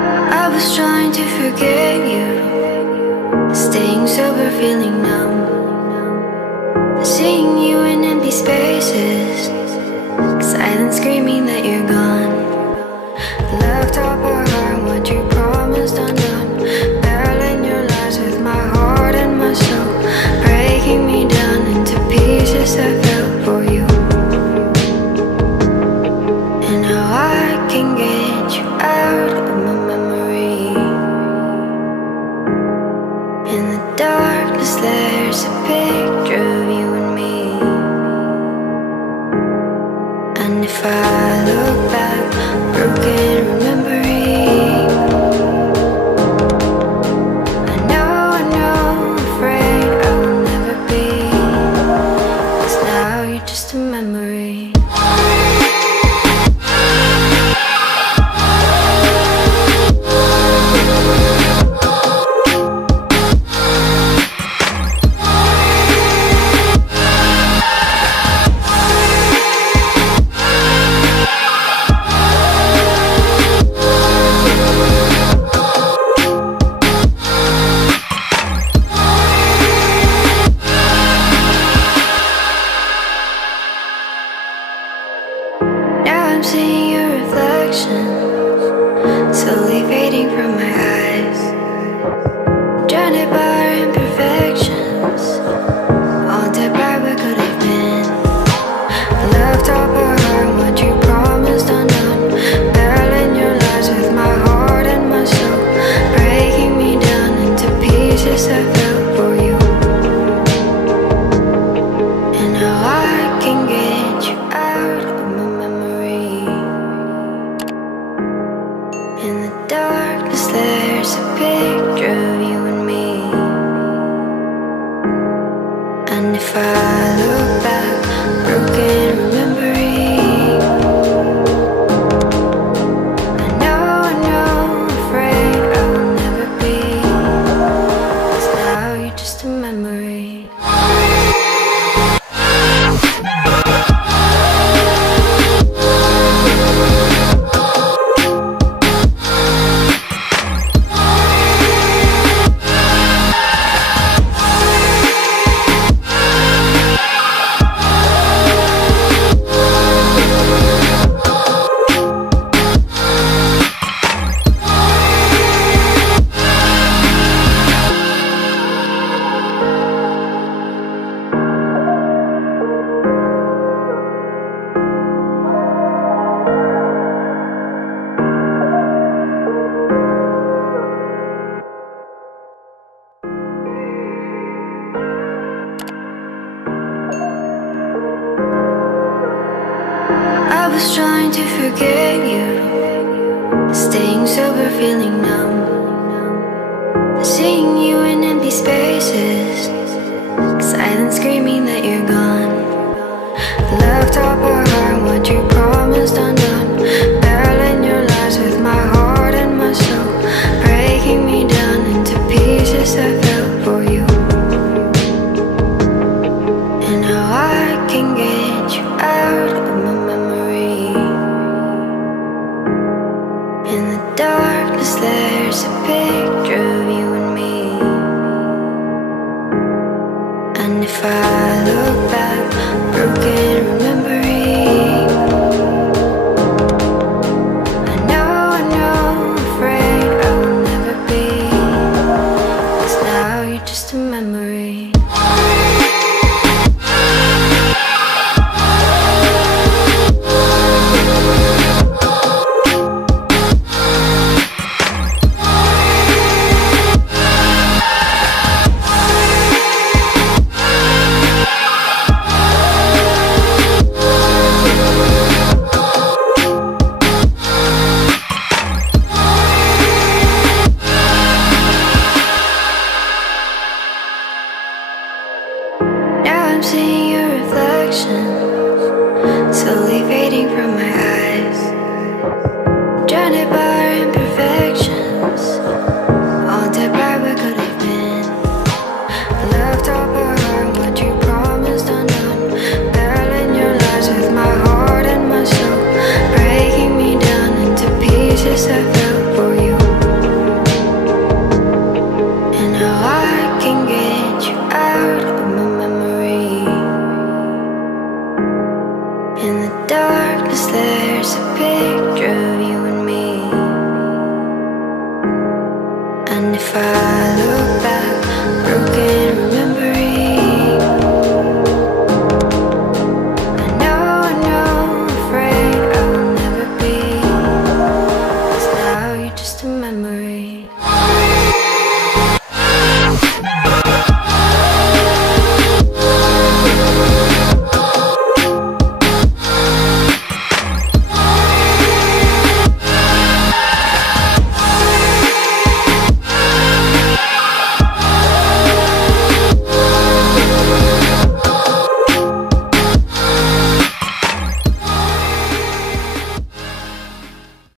I was trying to forget you, staying sober, feeling numb, seeing you in empty spaces, silence screaming that you're gone. Left up our heart, what you promised undone, barreling your lies with my heart and my soul, breaking me down into pieces I fell for you. And now I can get you out of my memory. In the darkness there's a picture of you and me. And if I look back, broken remembering, I know, afraid I will never be, 'cause now you're just a memory. I'm seeing your reflection, slowly fading from my eyes, drowned by our imperfections, haunted by what could have been. Left up our heart, what you promised undone, barreling your lies with my heart and my soul, breaking me down into pieces I fell for you. And now I can get you out of my memory. In the darkness there's a picture of you and me. And if I look back, broken remembering, I know, afraid I will never be, 'cause now you're just a memory. I was trying to forget you, staying sober, feeling numb, seeing you in empty spaces, silence screaming that you're gone. Left up our heart, what you promised undone, barreling your lies with my heart and my soul, breaking me down into pieces I fell for you. And now I can get you out of my memory. In the darkness there's a picture of you and me. And if I look back, broken remembering, I know, afraid I will never be, 'cause now you're just a memory. And if I look back, broken